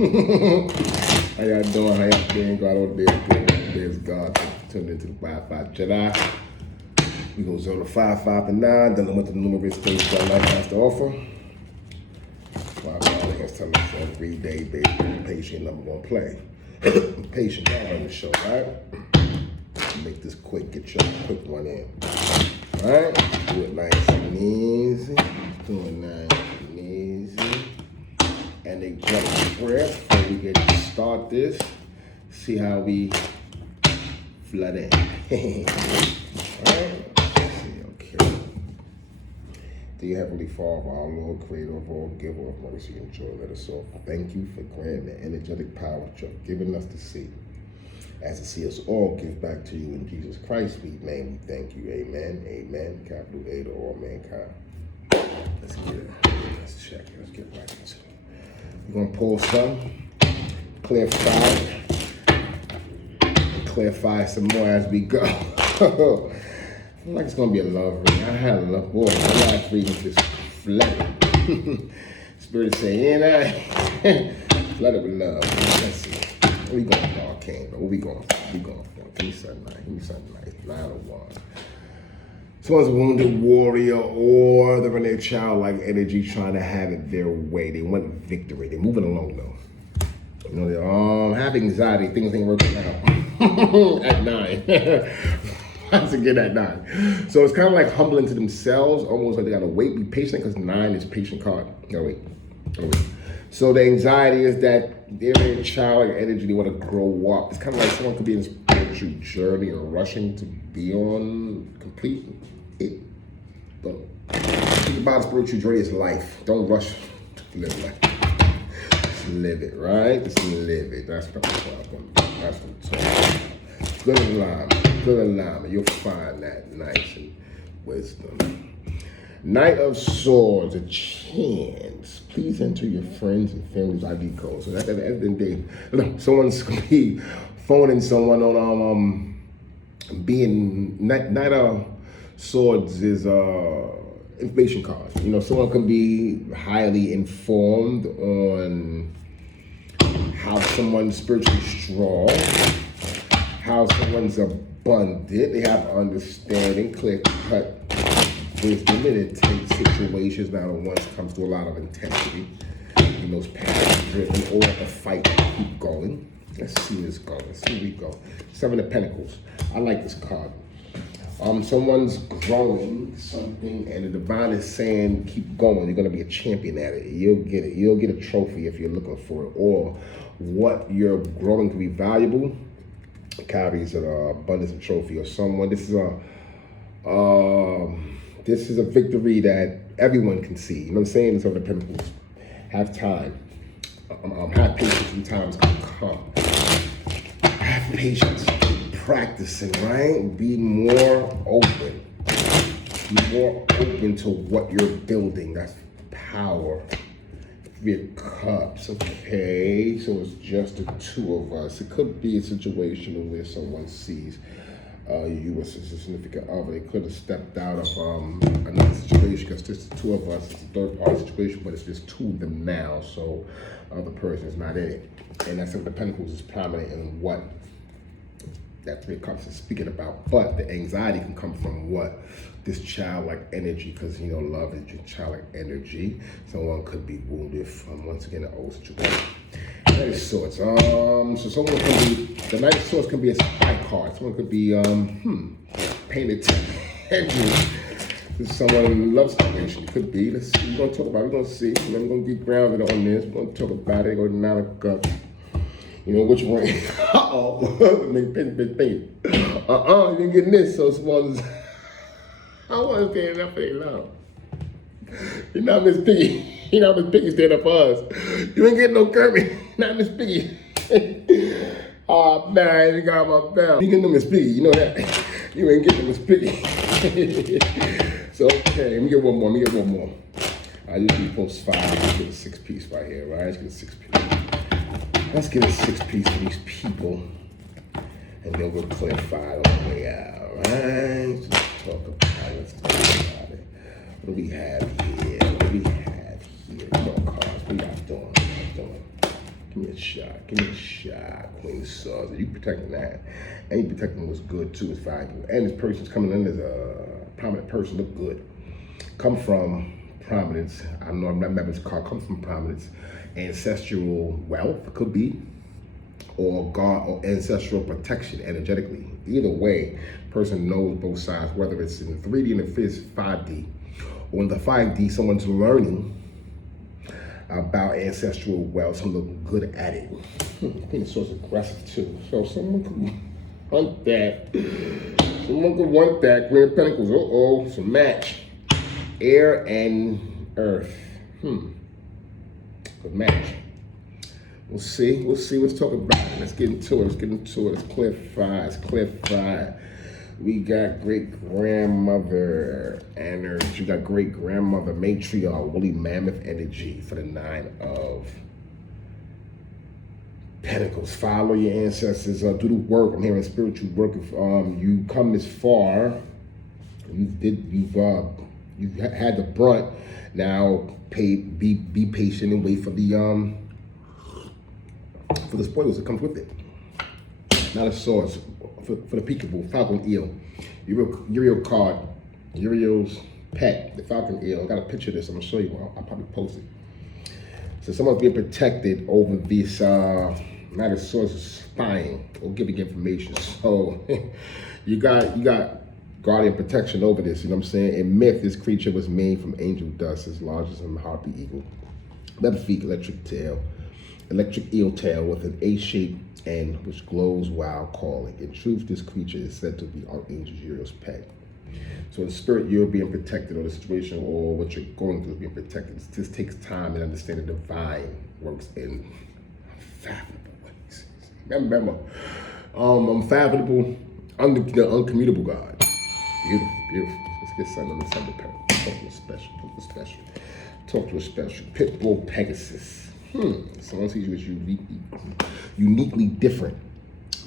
How y'all doing? How y'all doing? God out there. There's God. Turn into the 5-5 Jedi. We go 0 to 5, 5 to 9. Then I went to the numerous stages that life has to offer. 5 against time every day, baby. Patient number one play. Patient on the show, right? Make this quick. Get your quick one in. All right? Do it nice and easy. Do it nice and easy. And they jump breath before we get to start this. See how we flood in. Alright? See, okay. Dear Heavenly Father, our Lord, Creator of all, giver of mercy and joy, let us all thank you for granting the energetic power that you have given us to see. As to see us all give back to you in Jesus Christ's sweet name, we thank you. Amen. Amen. Capital A to all mankind. Let's get it. Let's check it. Let's get right into it. We're going to pull some, clarify some more as we go. I feel like it's going to be a love reading. I had a love, boy, my last reading just flooded. Spirit is saying, flooded with love. Let's see. What we going for, Arcane? But what we going for? What we going for? Give me something nice. Give me something nice. 9 of Wands. Someone's a wounded warrior, or they're in their childlike energy trying to have it their way. They want victory. They're moving along though. You know, they have anxiety. Things ain't working out. At 9. Once again at 9. So it's kind of like humbling to themselves, almost like they gotta wait, be patient, because 9 is patient card. No, wait. So the anxiety is that they're in their childlike energy. They want to grow up. It's kind of like someone could be in a spiritual journey or rushing to be on complete it. But think about a spiritual journey as life. Don't rush to live life. Just live it, right? Just live it. That's what I'm going to do. That's what I'm talking about. Good alignment. Good alignment. You'll find that nice and wisdom. Knight of Swords, a chance. Please enter your friends and family's ID code. So at the end of the day, someone's going to be phoning someone on being Knight of Swords is information card. You know, someone can be highly informed on how someone's spiritually strong, how someone's abundant. They have understanding, clear cut wisdom, and it takes situations now at once comes to a lot of intensity. You know, it's passion driven, or the fight to keep going. Let's see where it's going. Let's see where we go. 7 of Pentacles. I like this card. Someone's growing something, and the divine is saying, keep going. You're going to be a champion at it. You'll get it. You'll get a trophy if you're looking for it. Or what you're growing to be valuable carries an abundance of trophy. Or someone, this is a victory that everyone can see. You know what I'm saying? It's over the Pentacles. Have time. Have patience when times come. Have patience. Keep practicing, right? Be more open. Be more open to what you're building. That's power. 3 of Cups. Okay, so it's just the 2 of us. It could be a situation where someone sees you as a significant other. They could have stepped out of another situation, because it's the 2 of us. It's a third party situation, but it's just 2 of them now. So the other person is not in it. And that's what the Pentacles is prominent in what that 3 of Cups is speaking about. But the anxiety can come from what? This childlike energy, because you know love is your childlike energy. Someone could be wounded from, once again, an old situation. Knight of Swords. So someone can be, the Knight of Swords can be a spy card. Someone could be painted attention to someone loves situation. It could be. Let's see. We're gonna talk about it. We're gonna see. And then we're gonna get grounded on this. We're gonna talk about it. Go to 9 of Cups. You know which one? You ain't getting this. So someone's I wasn't standing up for their love. You're not Miss Piggy. You're not Miss Piggy standing up for us. You ain't getting no Kirby. Not Miss Piggy. Oh man, you got my bell. You getting no Miss Piggy, you know that. You ain't getting no Miss Piggy. So okay, let me get one more. I usually post 5. Let's get a 6-piece right here, right? Let's get a 6-piece. Let's get a 6-piece for these people. And then we'll clarify all the way out, right? Let's talk about it. What do we have here? More cards. What y'all doing? Give me a shot. Give me a shot, Queen of Swords. You protecting that. And you protecting what's good too, is valuable. And this person's coming in as a prominent person, look good. Come from prominence. I don't know, I remember this card, come from prominence. Ancestral wealth, could be. Or God or ancestral protection energetically. Either way, person knows both sides, whether it's in 3D and if it's 5D. Or in the 5D, someone's learning about ancestral wealth, some look good at it. Queen of Swords aggressive too. So someone could want that. Someone could want that. Queen of Pentacles, it's a match. Air and earth. Good match. We'll see. Let's talk about it. Let's get into it. Let's clarify. We got great-grandmother energy. We got great-grandmother matriarch, woolly mammoth energy for the 9 of Pentacles. Follow your ancestors. Do the work. I'm hearing spiritual work. If you come this far, you've had the brunt. Now be patient and wait for the spoilers that comes with it. Not a source for the peekaboo, falcon eel. Uriel card, Uriel's pet, the falcon eel. I got a picture of this, I'm gonna show you. I'll probably post it. So someone's being protected over this, not a source of spying or giving information. So you got guardian protection over this, you know what I'm saying? In myth, this creature was made from angel dust, as large as a harpy eagle. 11 feet, electric eel tail with an A-shaped end which glows while calling. In truth, this creature is said to be Archangel Uriel's pet. So in spirit, you're being protected, or the situation or what you're going through is being protected. This takes time and understanding the divine works in unfathomable ways. Remember, unfathomable, the uncommutable God. Beautiful. Let's get something on the Sunday panel. Talk to a special. Pitbull Pegasus. Someone sees you as uniquely different.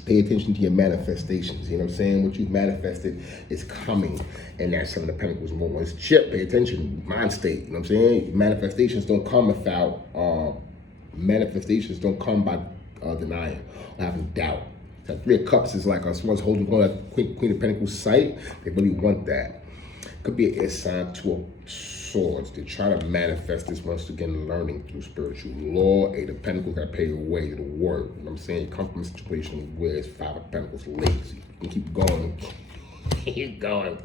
Pay attention to your manifestations. You know what I'm saying? What you've manifested is coming. And that's some of the Pentacles more. It's chip. Pay attention. Mind state. You know what I'm saying? Manifestations don't come without, manifestations don't come by denying or having doubt. That 3 of Cups is like someone's holding on that Queen of Pentacles sight. They really want that. Could be an air sign, 2 of Swords. They try to manifest this once again, learning through spiritual law. 8 of Pentacles, got to pay your way to the work. You know what I'm saying? You come from a situation where it's 5 of Pentacles lazy. You can keep going. Keep going.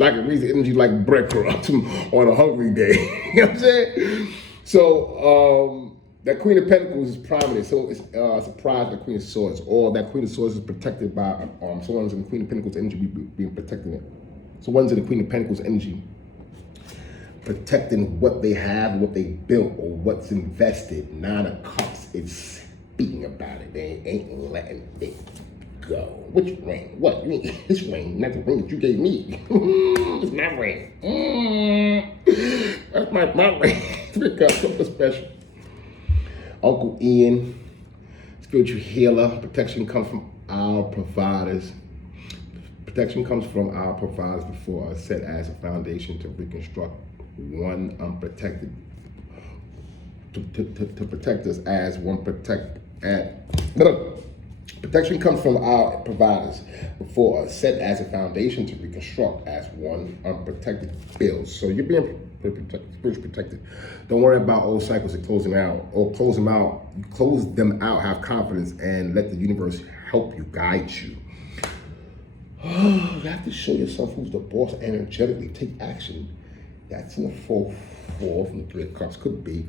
Like a reason energy like breadcrumbs on a hungry day. You know what I'm saying? So, that Queen of Pentacles is prominent, so it's surprised the Queen of Swords, or that Queen of Swords is protected by someone's in the Queen of Pentacles energy being protecting it. So one's in the Queen of Pentacles energy protecting what they have, what they built, or what's invested. 9 of Cups is speaking about it. They ain't letting it go. Which ring? What? You mean this ring? Not the ring that you gave me. It's my ring. That's my ring. 3 of Cups, something special. Uncle Ian, spiritual healer. Protection comes from our providers. Protection comes from our providers before us, set as a foundation to reconstruct one unprotected, to protect us as one protection comes from our providers before us, set as a foundation to reconstruct as one unprotected build. So you're being spiritually protected. Don't worry about old cycles and close them out. Close them out, have confidence, and let the universe help you, guide you. You have to show yourself who's the boss energetically. Take action. That's in the 4 from the 3 of Cups. Could be.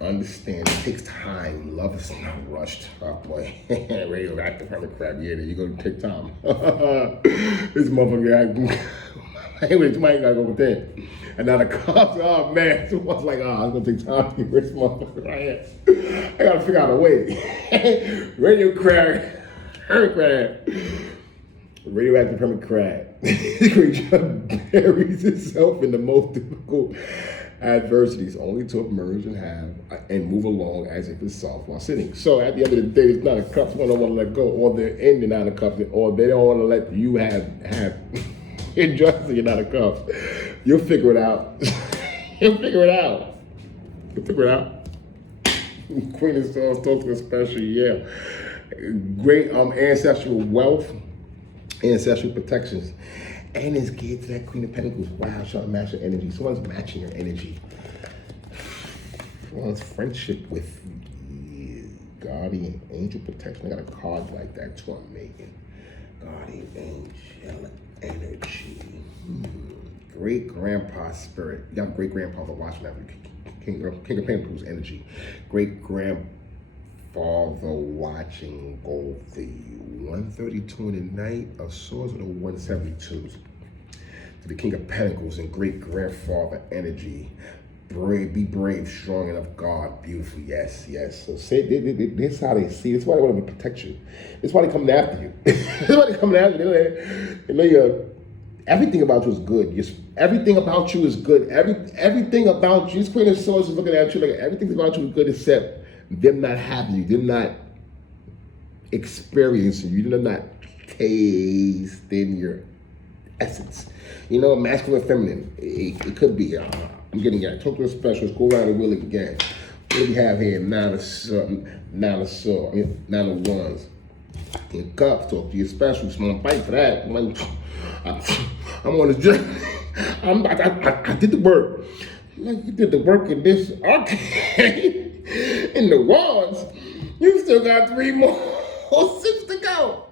Understand it takes time. Love is not rushed. Oh boy. Radioactive hermit crab. Yeah, you're going to take time. This motherfucker. Anyway, somebody gotta go with that. And now the cops, oh man, someone's like, oh, it's gonna take time to get this motherfucker right here. I gotta figure out a way. Radio crab, hermit crab. Radioactive hermit crab. This creature buries itself in the most difficult adversities, only to emerge and move along as if it's soft while sitting. So at the end of the day, it's not a cup. Someone don't want to let go, or they're in the 9 of Cups, or they don't want to let you have injustice in 9 of Cups. You'll figure it out. You'll figure it out. Queen of Swords, talk to the special, yeah. Great ancestral wealth, ancestral protections. And it's geared to that Queen of Pentacles. Wow, trying to match your energy. Someone's matching your energy. Someone's friendship with guardian angel protection. I got a card like that too, I'm making. Guardian angel energy. Great grandpa spirit. You got great grandpas are watching that. King of Pentacles energy. Great grandfather watching go the 132 in the night of swords or the 172s. To the King of Pentacles and great grandfather energy. Brave, be brave, strong enough, God, beautiful, yes, yes. So say this is how they see. This is why they want to protect you. This is why they coming after you. This is why they coming after you. They know you're, everything about you is good. Everything about you is good. Everything about you. This Queen of Swords is looking at you like everything about you is good except them not having you. Them not experiencing you. Them not tasting your essence. You know, masculine, feminine. It could be. I'm getting at. Talk to the specialists. Go around the wheel again. What do we have here? Nine of something. Nine of swords. Nine of wands. In cups. Talk to your specialist. I'm gonna fight for that. I'm on the journey. I did the work. Like you did the work in this Arcane. In the wands. You still got 3 more. 6 to go.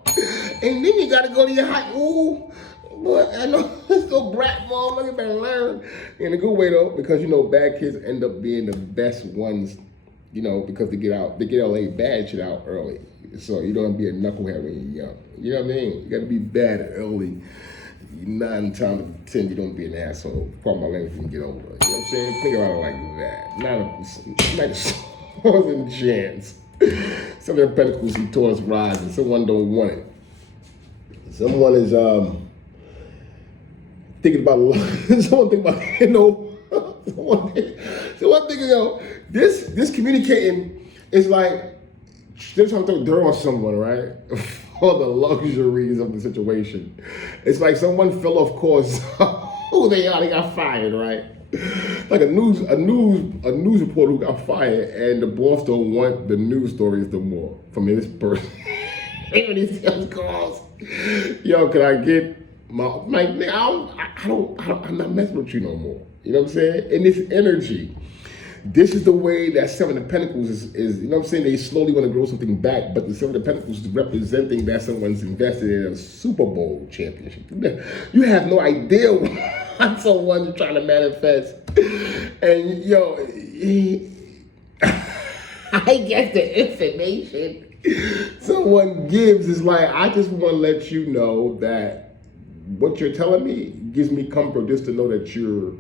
And then you gotta go to your high. Ooh. But I know this little brat mom, look at better learn in a good way though, because you know bad kids end up being the best ones, you know, because they get all they bad shit out early. So you don't want to be a knucklehead when you're young. You know what I mean? You got to be bad early. 9 times out of 10, you don't be an asshole. Pardon my language, you can get over it. You know what I'm saying? Think about it like that. Not a swords and chance. Some of the pentacles and Taurus rising. Someone don't want it. Someone is thinking about someone think about, you know, someone thinking, you know, this communicating is like they're trying to throw dirt on someone, right? For the luxuries of the situation. It's like someone fell off course who they are, they got fired, right? Like a news reporter who got fired and the boss don't want the news stories no more from this person. And he sells calls. Yo, can I get my nigga, I'm not messing with you no more. You know what I'm saying? And this energy, this is the way that Seven of Pentacles is, you know what I'm saying? They slowly want to grow something back, but the Seven of Pentacles is representing that someone's invested in a Super Bowl championship. You have no idea what someone's trying to manifest. And yo, I get the information someone gives is like, I just want to let you know that what you're telling me gives me comfort just to know that you're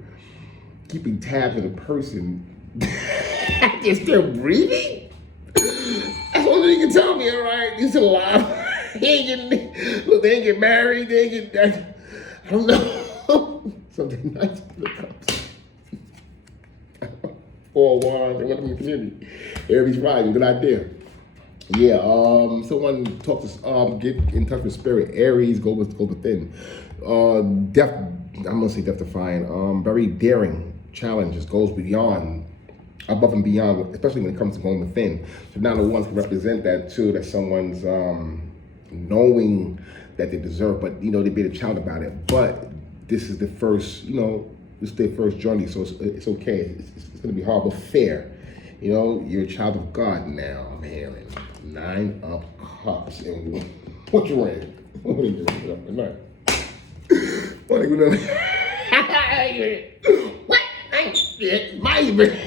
keeping tabs on the person. They're still breathing? That's all you can tell me, all right? He's still alive. They ain't get married, they ain't get, I don't know. Something nice for the cops. 4 wands, and what in the community. Aries rising, good idea. Yeah, someone talk to, get in touch with spirit. Aries, go within. I'm gonna say death defying. Very daring challenges, goes beyond, above and beyond, especially when it comes to going within. So now the ones can represent that too, that someone's knowing that they deserve, but you know, they be a child about it. But this is the first, you know, this is their first journey, so it's okay. It's gonna be hard, but fair. You know, you're a child of God now. I'm hearing 9 of Cups. And what you wearing? What are you doing up at night? What are you doing? What? It's my bed.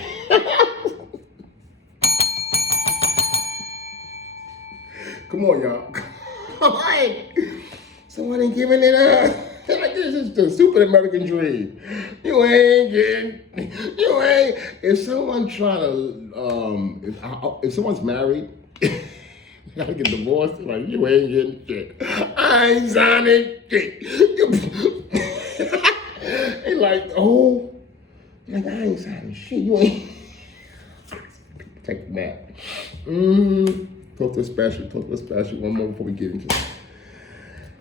Come on, y'all. Come on. Someone ain't giving it up. Like, this is the stupid American dream. You ain't getting, you ain't. If someone try to, if someone's married, gotta get divorced, like, you ain't getting shit. I ain't signing shit. They like, oh, like, I ain't signing shit. You ain't. Take that. Talk to a special. One more before we get into it.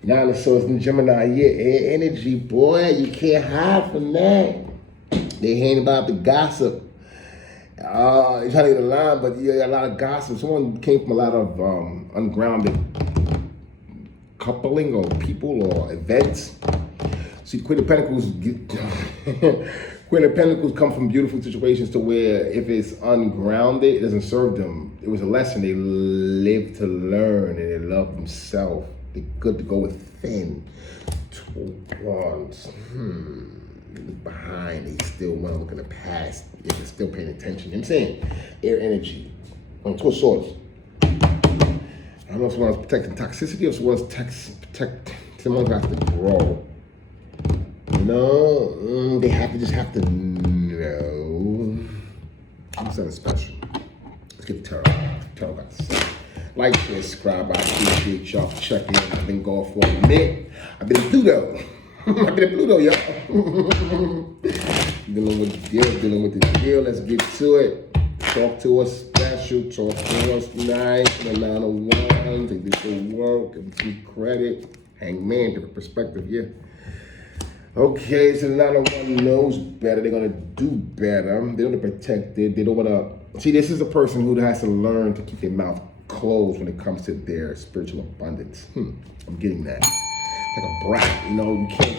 9 of Swords in Gemini, yeah, energy, boy, you can't hide from that. They ain't about the gossip. You're trying to get a line, but you got a lot of gossip. Someone came from a lot of ungrounded coupling or people or events. See, Queen of Pentacles, Queen of Pentacles come from beautiful situations to where if it's ungrounded, it doesn't serve them. It was a lesson they live to learn, and they love themselves. They're good to go within. Two of Wands. Look behind. They still want to look in the past if they're still paying attention. You know what I'm saying? Air energy. Two of Swords. I don't know if someone's protecting toxicity or someone's protect. Someone has to grow. You know, they have to know. I'm something special. Let's get the tarot. Tarot got to say. Like, share, subscribe. I appreciate y'all for checking in. I've been gone for a minute. I've been in Pluto. I've been in Pluto, y'all. Dealing with the deal. Let's get to it. Talk to us special. Talk to us nice. The 9 of Wands. They did the work. Give me credit. Hangman, different perspective, yeah. Okay, so the 9 of Wands knows better. They're gonna do better. They don't want to protect it. They don't want to. See, this is a person who has to learn to keep their mouth closed when it comes to their spiritual abundance. I'm getting that. Like a brat, you know. You can't.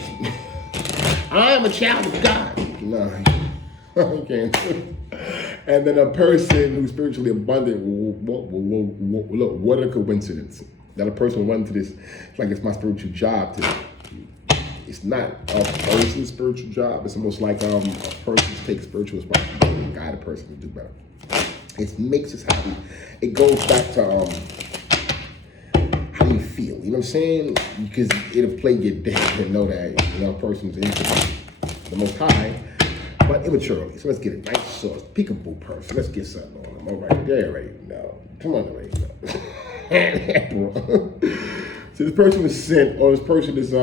I am a child of God. No, you can't. And then a person who's spiritually abundant. Look, what a coincidence that a person went into this. It's like it's my spiritual job to. It's not a person's spiritual job. It's almost like a person takes spiritual responsibility and guide a person to do better. It makes us happy. It goes back to how you feel. You know what I'm saying? Because it'll play your day to know that a person's into the Most High, but immaturely. So let's get it. Nice source, peekaboo person. Let's get something on them. All right, they already know. Come on, already know. So this person is sent, or this person is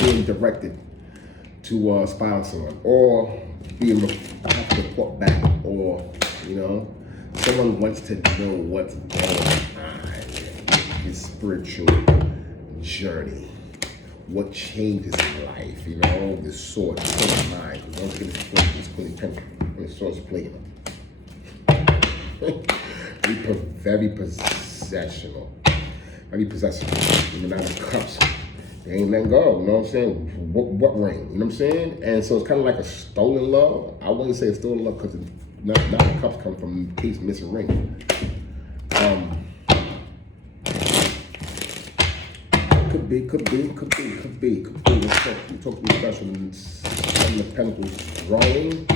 being directed to spy on someone, or being have to report back, or someone wants to know what's going on in his spiritual journey, what changes in life, the sword, the mind. Because once again, it's Queen Pentacles, the sword's playing them. Very possessional, very possessive. In the 9 of Cups. They ain't letting go, you know what I'm saying? What ring, you know what I'm saying? And so it's kind of like a stolen love. I wouldn't say it's stolen love because 9 of Cups come from piece missing ring. Could be. Let's talk to me special. 7 of Pentacles growing.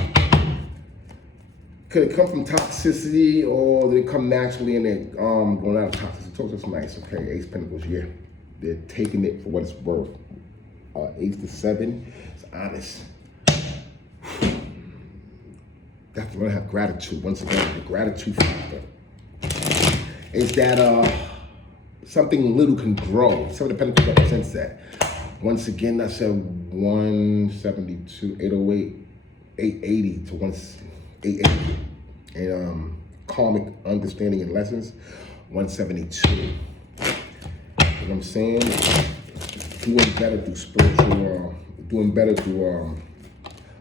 Could it come from toxicity, or did it come naturally and then going out of toxicity? Talk to us nice, okay? Ace of Pentacles, yeah. They're taking it for what it's worth. 8 to 7, it's honest. You have to learn to have gratitude. Once again, the gratitude factor is that something little can grow. 7 of Pentacles represents that. Once again, I said 172, 808, 880 to 880. And karmic understanding and lessons, 172. You know what I'm saying? Doing better through spiritual, doing better through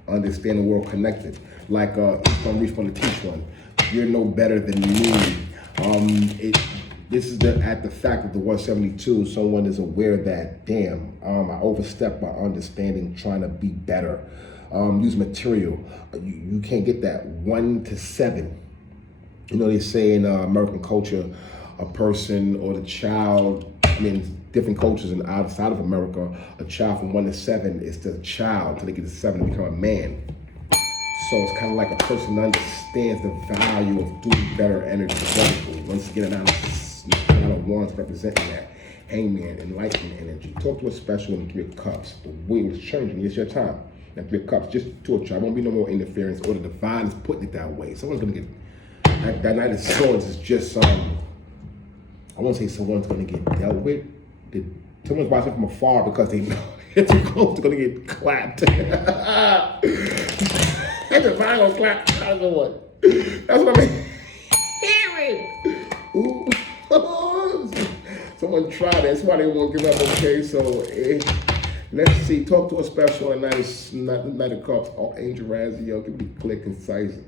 understand the world connected. Like each one reach one to teach one. You're no better than me. This is at the fact of the 172. Someone is aware that, damn, I overstepped my understanding, trying to be better. Use material. You can't get that. 1 to 7. They say in American culture, a person or the child. Different cultures and outside of America, a child from 1 to 7 is the child until they get to 7 to become a man. So it's kind of like a person that understands the value of doing better energetically. Once again, 9 of Wands representing that. Hangman, enlightenment energy. Talk to us special in the 3 of Cups. The wheel is changing. It's your time. That 3 of Cups, just torture. I won't be no more interference, or the divine is putting it that way. Someone's gonna get that 9 of Swords is just I won't say someone's going to get dealt with. Someone's watching from afar because they know it's too close. They're going to get clapped. That's a final clap. That's what I'm hearing. Ooh. Someone tried it. That's why they won't give up. Okay, so Let's see. Talk to a special and Night of Cups. Archangel Raziel. Give me clear, concise,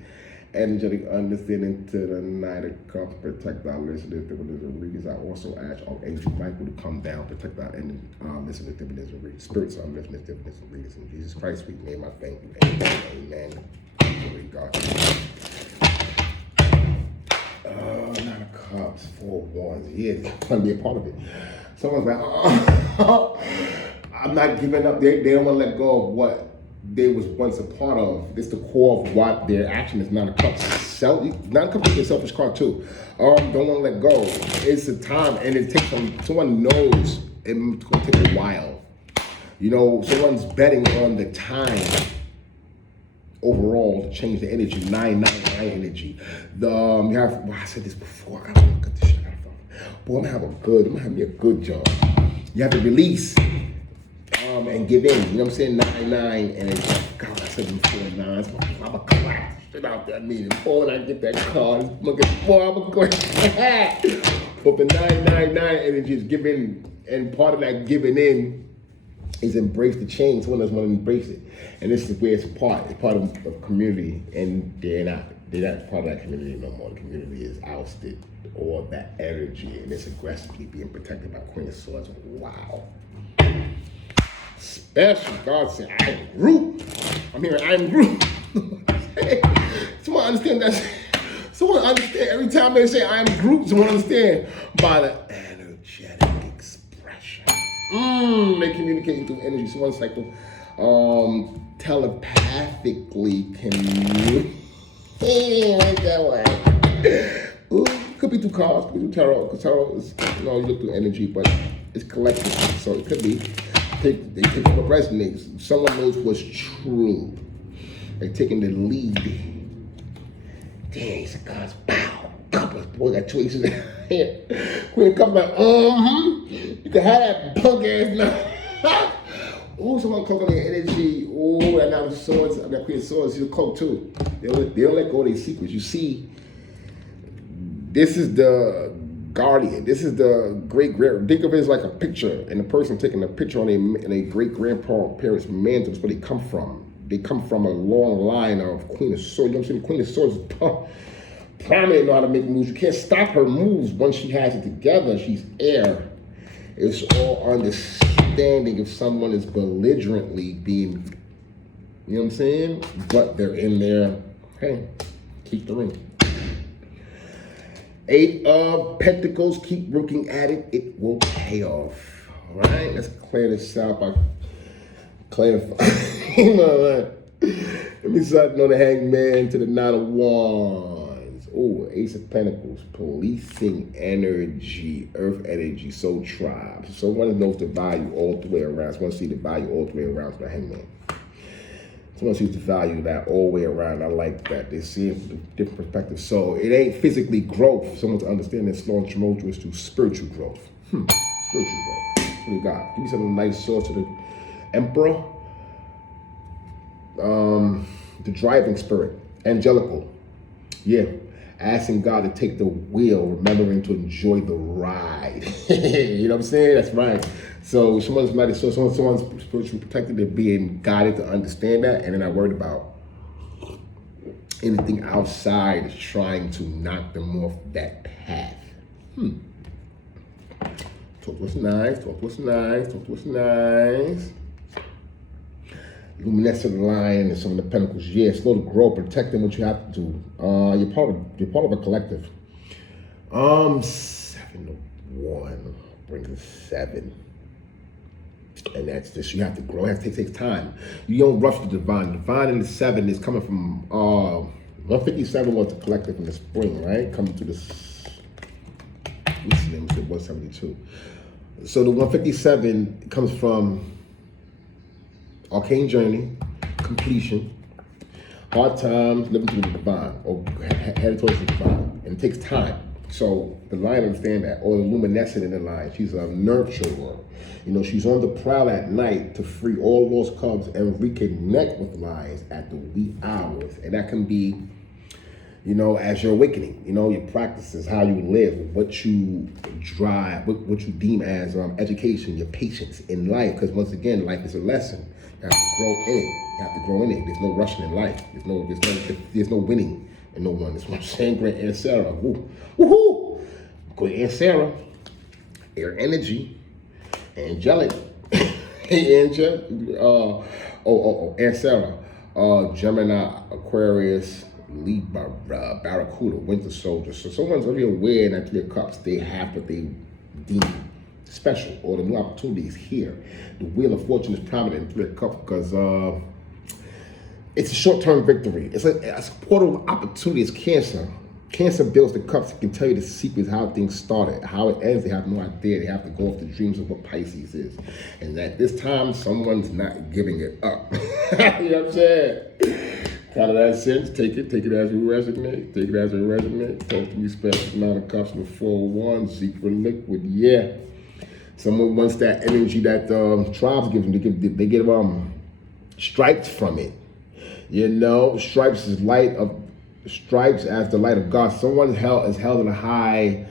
energetic understanding to the Night of Cups. Protect our listeners, diviners, and readers. I also ask Archangel Michael to come down, protect our listeners, diviners, and readers. Spirits, our listeners, diviners, and readers. In Jesus Christ's sweet name, I thank you. Amen. Amen. Glory to God. Nine of Cups, 4 Wands. Yeah, it's going to be a part of it. Someone's like, oh, I'm not giving up. They don't want to let go of what they was once a part of. This is the core of what their action is. Nine of Cups. Nine of Cups is a selfish card too. Don't want to let go. It's a time, and it takes someone knows it's going to take a while. You know, someone's betting on the time overall to change the energy. 999 energy. You have. Well, I said this before. I gotta look at this shit. Boy, I'm gonna have me a good job. You have to release and give in. You know what I'm saying? 99 and it's God, I said before 9s. I'm gonna clap shit out that meeting. Boy, when I get that card, look at boy, I'm going. But the 999 energy is giving, and part of that giving in is embrace the change. Someone doesn't want to embrace it, and this is where it's part. It's part of a community, and they're not part of that community no more. The community is ousted, all that energy, and it's aggressively being protected by Queen of Swords. Wow. Special. God said, I am Groot. I'm hearing I am Groot. Someone understand that. Someone understand every time they say I am Groot, someone understand by the energetic expression. They communicating through energy. Someone's like telepathically communicate. Like that way. Ooh, could be through cards, could be through tarot, because tarot is, you know, you look through energy, but it's collective, so it could be. They take what resonates. Someone knows what's true. They're taking the lead. Dang, it's a God's pow. Boy, got 2 aces in here. Queen of Cups like, you can have that punk ass now. Oh, someone comes on their energy. Oh, and now the swords, that Queen of Swords, she's a cloak too. They don't let go of their secrets. You see, this is the guardian. This is the great-grand. Think of it as like a picture, and the person taking a picture on a great-grandparents' mantle. That's where they come from. They come from a long line of Queen of Swords. You know what I'm saying? Queen of Swords is prominent, know how to make moves. You can't stop her moves once she has it together. She's air. It's all understanding if someone is belligerently being, you know what I'm saying? But they're in there, hey, keep the ring. 8 of Pentacles, keep working at it. It will pay off. All right, let's clear this out by clarifying. Let me start on the Hangman to the 9 of Wands. Oh, Ace of Pentacles, policing energy, earth energy, soul tribe. Someone knows the value all the way around. Someone see the value all the way around to the Hangman. Someone sees the value of that all the way around. I like that. They see it from a different perspective. So it ain't physically growth. Someone's understanding slow and tumultuous to spiritual growth. Spiritual growth. What do you got? Give me some nice source to the Emperor. The driving spirit. Angelical. Yeah. Asking God to take the wheel, remembering to enjoy the ride. You know what I'm saying? That's right. So someone's spiritually protected, they're being guided to understand that, and they're not worried about anything outside is trying to knock them off that path. Talk to us nice, talk to us nice, talk to us nice. Luminescent of the Lion and some of the Pentacles. Yeah, slow to grow, protecting what you have to do. You're part of a collective. 7 to 1 brings a 7. And that's this. You have to grow. It takes time. You don't rush the divine. Divine in the 7 is coming from 157 was the collective in the spring, right? Coming to this. What's the name? 172. So the 157 comes from Arcane journey, completion, hard times, living through the divine, or headed towards the divine. And it takes time. So the lion understand that, or the luminescent in the lion. She's a nurturer. You know, she's on the prowl at night to free all lost cubs and reconnect with lions at the wee hours. And that can be you know, as your awakening. You know, your practices, how you live, what you drive, what you deem as education, your patience in life. Because once again, life is a lesson. You have to grow in it. You have to grow in it. There's no rushing in life. There's no winning in no one. That's what I'm saying. Great Aunt Sarah. Woo. Woohoo! Great Aunt Sarah. Air energy. Angelic. Angelic. Aunt Sarah. Gemini, Aquarius, Libra, Barracuda, Winter Soldier. So someone's very aware in that Three of Cups. They have what they deem special, or the new opportunities here. The Wheel of Fortune is prominent in Three of Cups because it's a short-term victory. It's a portal of opportunity. It's Cancer. Cancer builds the cups. It can tell you the secrets, how things started, how it ends. They have no idea. They have to go off the dreams of what Pisces is. And at this time, someone's not giving it up. You know what I'm saying? Kind of that sense. Take it as you resonate. Take it as you resonate. Talk to me special. Nine of Cups with 4-1, Zebra Liquid. Yeah. Someone wants that energy that tribes give them. They get stripes from it. You know, stripes is stripes as the light of God. Someone is held in a high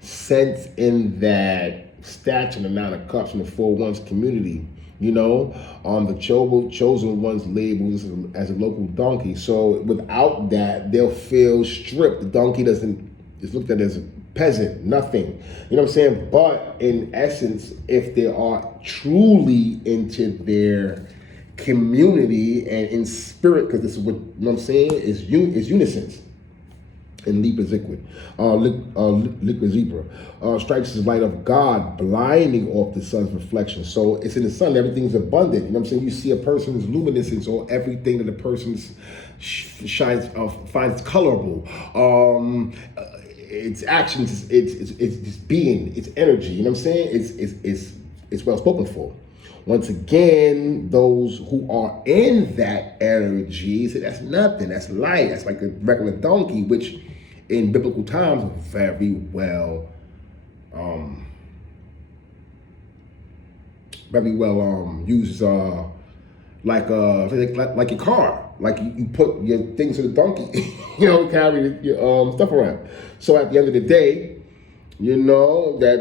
sense in that stature, the Nine of Cups, in the 4-1s community. You know, the chosen ones labeled as a local donkey. So without that, they'll feel stripped. The donkey is looked at as a peasant, nothing. You know what I'm saying? But in essence, if they are truly into their community and in spirit, because this is what, you know what I'm saying, is unison. In Libra's liquid, liquid Zebra. Stripes is light of God, blinding off the sun's reflection. So it's in the sun, everything's abundant. You know what I'm saying? You see a person's luminescence, or everything that a person shines, finds colorable. Its actions, it's just being, its energy. You know what I'm saying? It's well spoken for. Once again, those who are in that energy say that's nothing, that's light, that's like a regular donkey, which in biblical times very well used like a car. Like you put your things in the donkey, you know, carry your stuff around. So at the end of the day, you know, that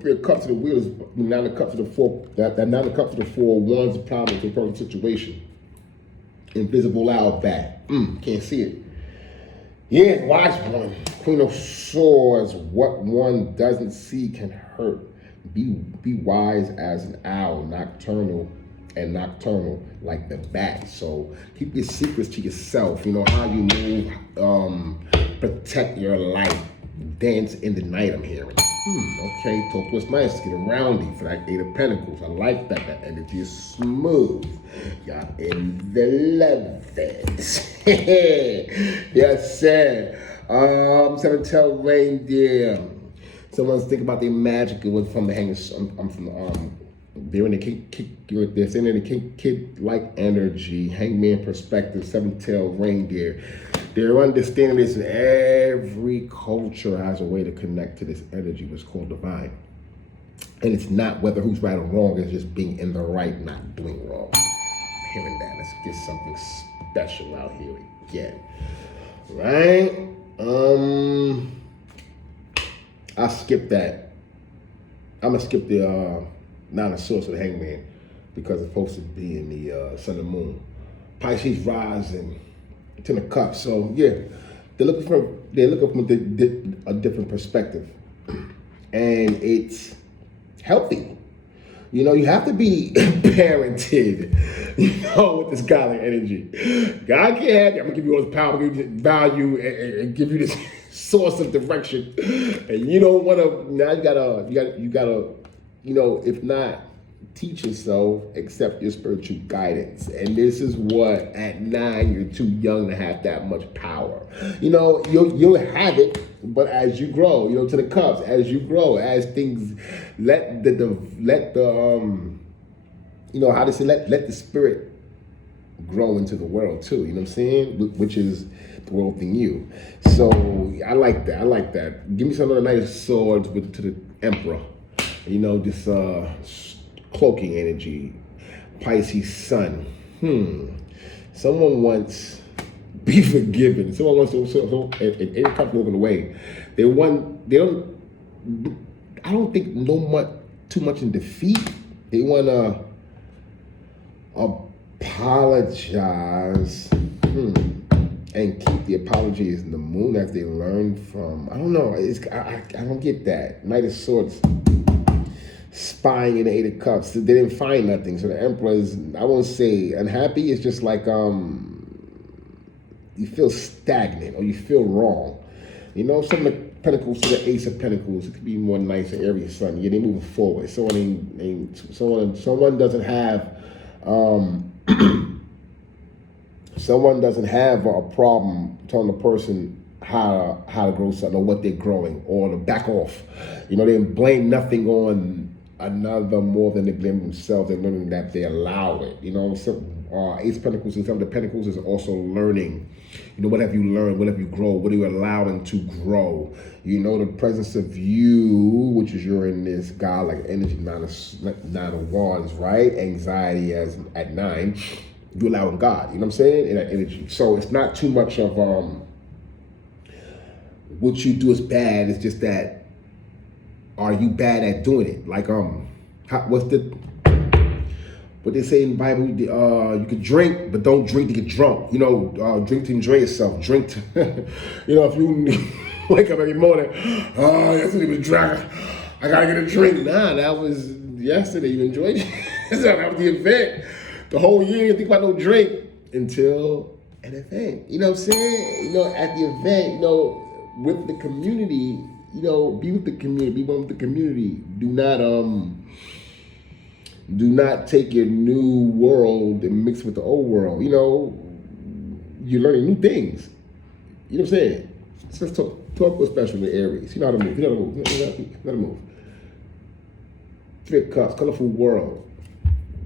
3 of Cups to the wheel is 9 of Cups to the 4. That 9 of Cups to the 4-1's a problem to a perfect situation. Invisible out back. Can't see it. Yeah, wise one. Queen of Swords. What one doesn't see can hurt. Be wise as an owl, nocturnal like the bat. So keep your secrets to yourself. You know how you move. Protect your life. Dance in the night, I'm hearing. Okay, talk to us nice. Get around you for that 8 of Pentacles. I like that. That energy is smooth. Y'all in the 11s. Yes, sir. 7-tail reindeer. Someone's thinking about their magic. It was from the hangers. I'm from the they're in the they're sitting in the kid-like energy, hangman perspective, 7-tail reindeer. They're understanding this, and every culture has a way to connect to this energy, what's called divine. And it's not whether who's right or wrong, it's just being in the right, not doing wrong. I'm hearing that. Let's get something special out here again. Right? I'll skip that. I'm gonna skip the 9 of Swords of the hangman because it's supposed to be in the sun and moon. Pisces rising. 10 of Cups. So yeah, they're looking from a different perspective, and it's healthy. You know, you have to be parented, you know, with this godly energy. God can't have you. I'm gonna give you all this power, give you this value, and give you this source of direction. And you don't want to. Now you gotta, you know, if not teach yourself, accept your spiritual guidance. And this is what, at 9, you're too young to have that much power. You know, you'll have it, but as you grow, you know, to the Cups, as you grow, as things, let the you know, how to say, let the spirit grow into the world too, you know what I'm saying? Which is the world in you. So I like that. Give me some of the nice swords to the Emperor. You know, this cloaking energy, Pisces sun. Someone wants be forgiven. Someone wants to, and 8 of Cups walking away. They don't, I don't think too much in defeat. They want to apologize and keep the apologies in the moon as they learn from. I don't know. I don't get that. Knight of Swords spying in the 8 of Cups. They didn't find nothing. So the Emperor is, I won't say unhappy. It's just like you feel stagnant or you feel wrong. You know, some of the Pentacles to the Ace of Pentacles. It could be more nice and Aries Sun. Yeah, they moving forward. Someone doesn't have someone doesn't have a problem telling the person how to grow something or what they're growing or to back off. You know, they blame nothing on another more than they blame themselves. They're learning that they allow it. You know, Ace of Pentacles and some of the Pentacles is also learning. You know, what have you learned? What have you grown? What are you allowing to grow? You know, the presence of you, which is you're in this God-like energy, nine of wands, right? Anxiety as at 9. You allowing God, you know what I'm saying? In that energy. So it's not too much of what you do is bad. It's just that, are you bad at doing it? Like what they say in the Bible, you could drink, but don't drink to get drunk. You know, drink to enjoy yourself. Drink to, you know, if you wake up every morning, yesterday was drunk, I gotta get a drink. Nah, that was yesterday. You enjoyed it. That was the event. The whole year you think about no drink until an event. You know what I'm saying? You know, at the event, you know, with the community, you know, be with the community, be one with the community. Do not take your new world and mix with the old world. You know, you're learning new things. You know what I'm saying? So let's talk with special with Aries. You know how to move. You know how to move. You know how to move. 3 of Cups, colorful world.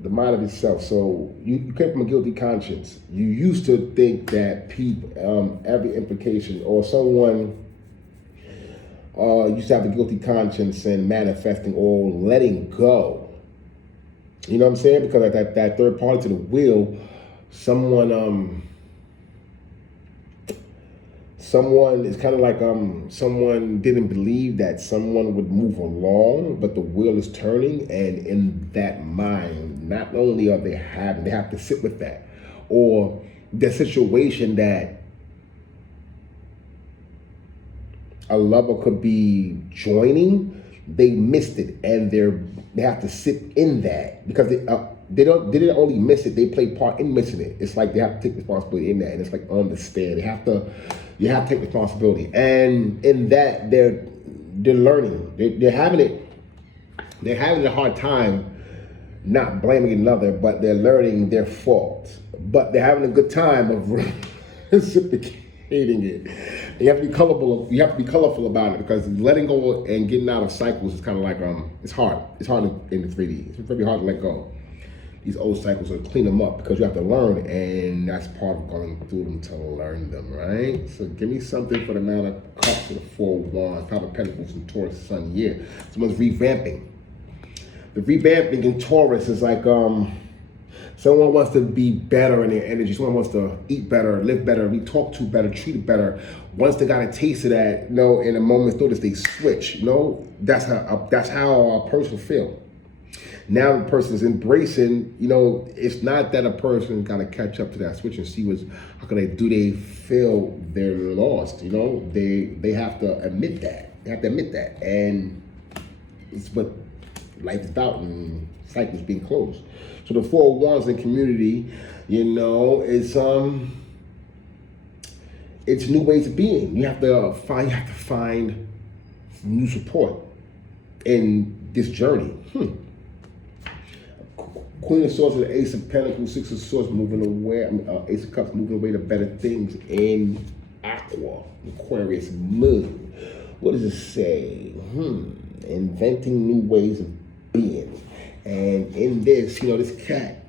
The mind of itself. So you came from a guilty conscience. You used to think that people, every implication or someone used to have a guilty conscience and manifesting or letting go. You know what I'm saying? Because like that third party to the wheel, someone is kind of like someone didn't believe that someone would move along, but the wheel is turning, and in that mind, not only are they have to sit with that, or the situation that a lover could be joining, they missed it, and they have to sit in that because they didn't only miss it, they play part in missing it. It's like they have to take responsibility in that, and it's like understand. You have to take responsibility, and in that they're learning. They're having a hard time not blaming another, but they're learning their fault. But they're having a good time of reciprocating it. You have to be colorful. You have to be colorful about it because letting go and getting out of cycles is kind of like it's hard. It's hard in the 3D. It's very hard to let go. These old cycles are clean them up because you have to learn, and that's part of going through them to learn them, right? So give me something for the 9 of Cups to the 4 of Wands, Top of Pentacles, and Taurus Sun year. Someone's revamping. The revamping in Taurus is like someone wants to be better in their energy. Someone wants to eat better, live better, be talked to better, treated better. Once they got a taste of that, you know, in a moment's notice, they switch. You know, that's how a person feel. Now the person is embracing, you know, it's not that a person got to catch up to that switch and see how can they feel they're lost, you know? They have to admit that. They have to admit that. And it's what life is about, and cycles being closed. So the 4 of Wands in community, you know, it's new ways of being. You have to find new support in this journey. Queen of Swords and the Ace of Pentacles, 6 of Swords moving away. Ace of Cups moving away to better things in Aqua, Aquarius moon. What does it say? Inventing new ways of being. And in this, you know, this cat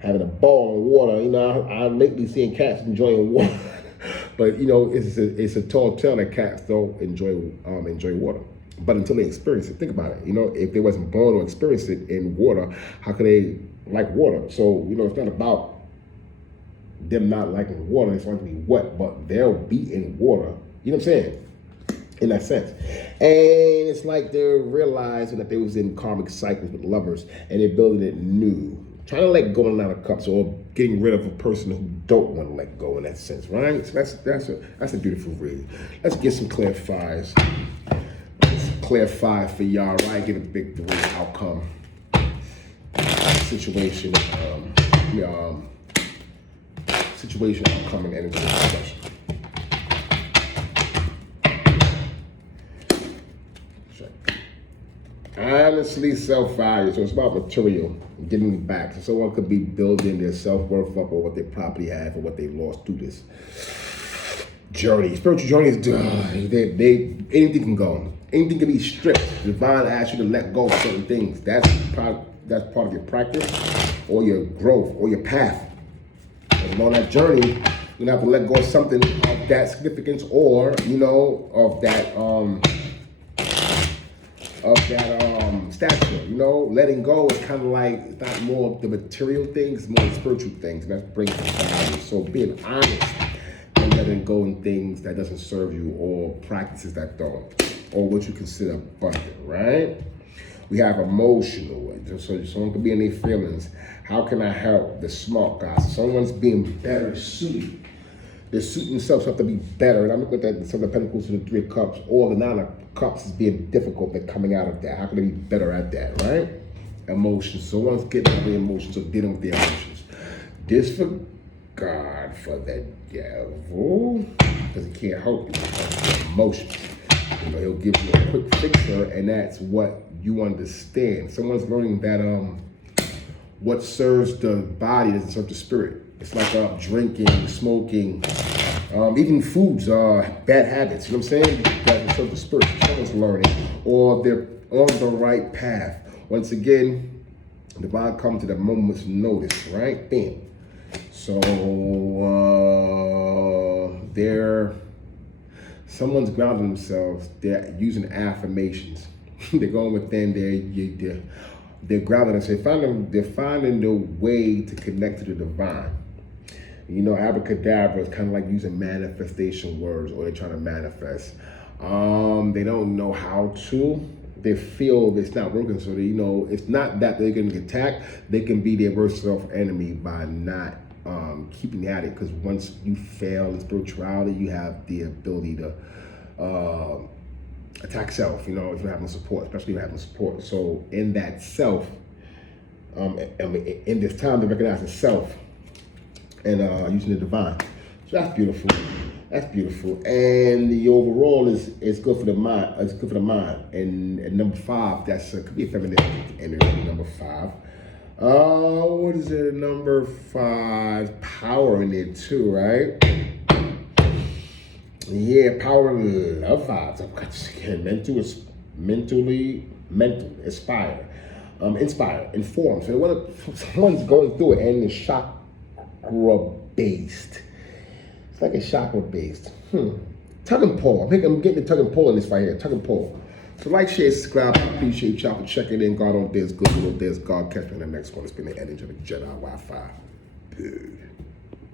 having a ball in water. You know, I'm lately seeing cats enjoying water, but you know, it's a tall tale that cats don't enjoy water. But until they experience it, think about it. You know, if they wasn't born or experienced it in water, how could they like water? So, you know, it's not about them not liking water. It's going to be wet, but they'll be in water. You know what I'm saying? In that sense. And it's like they're realizing that they was in karmic cycles with lovers and they're building it new. Trying to let go of the Nine of Cups, or getting rid of a person who don't want to let go in that sense, right? So that's a beautiful read. Let's get some clarifiers. Let's clarify for y'all, right? Get a big 3 outcome. Situation, outcome, and energy discussion. Honestly, self-value. So it's about material, getting it back. So someone could be building their self-worth up, or what they probably have, or what they lost through this journey. Spiritual journey is anything can go. Anything can be stripped. Divine asks you to let go of certain things. That's part of your practice, or your growth, or your path. And on that journey, you're gonna have to let go of something of that significance, or of that stature. Letting go is kind of like, it's not more of the material things, it's more the spiritual things, and that's bringing value. So being honest and letting go in things that doesn't serve you, or practices that don't, or what you consider abundant, right? We have emotional, so someone could be in their feelings. How can I help? The smart guy. So someone's being better suited. They're suiting themselves up to be better. And I'm looking at the Seven of Pentacles to the 3 of Cups, or the 9 of Cups is being difficult. They're coming out of that. How can they be better at that, right? Emotions. So someone's getting out of the emotions, or dealing with the emotions. Disregard for the devil, because he can't help you with emotions. He'll give you a quick fixer, and that's what you understand. Someone's learning that what serves the body doesn't serve the spirit. It's like drinking, smoking, eating foods, bad habits. You know what I'm saying? That doesn't serve the spirit. Someone's learning, or they're on the right path. Once again, the divine comes to the moment's notice, right? Bam. So someone's grounding themselves. They're using affirmations. They're going within. They're grounding themselves. They're finding their way to connect to the divine. Abracadabra is kind of like using manifestation words, or they're trying to manifest. They don't know how to. They feel it's not working, so it's not that they're going to get attacked. They can be their worst self-enemy by not keeping at it, because once you fail in spirituality, you have the ability to attack self, if you're having support, especially if you're having support. So in that self, in this time, to recognize the self and using the divine. So that's beautiful. That's beautiful. And the overall is good for the mind. It's good for the mind. And number 5, that's could be a feminine energy. Number 5. What is it? Number 5, power in there too, right? Yeah, power and love vibes. Again, inspire, inform. So someone's going through it, and it's chakra based. It's like a chakra based. Tug and pull. I'm getting the tug and pull in this right here. Tug and pull. So like, share, subscribe. I appreciate y'all for checking in. God on this, good on this. God catch me in the next one. It's been the energy of the Jedi Wi-Fi. Good.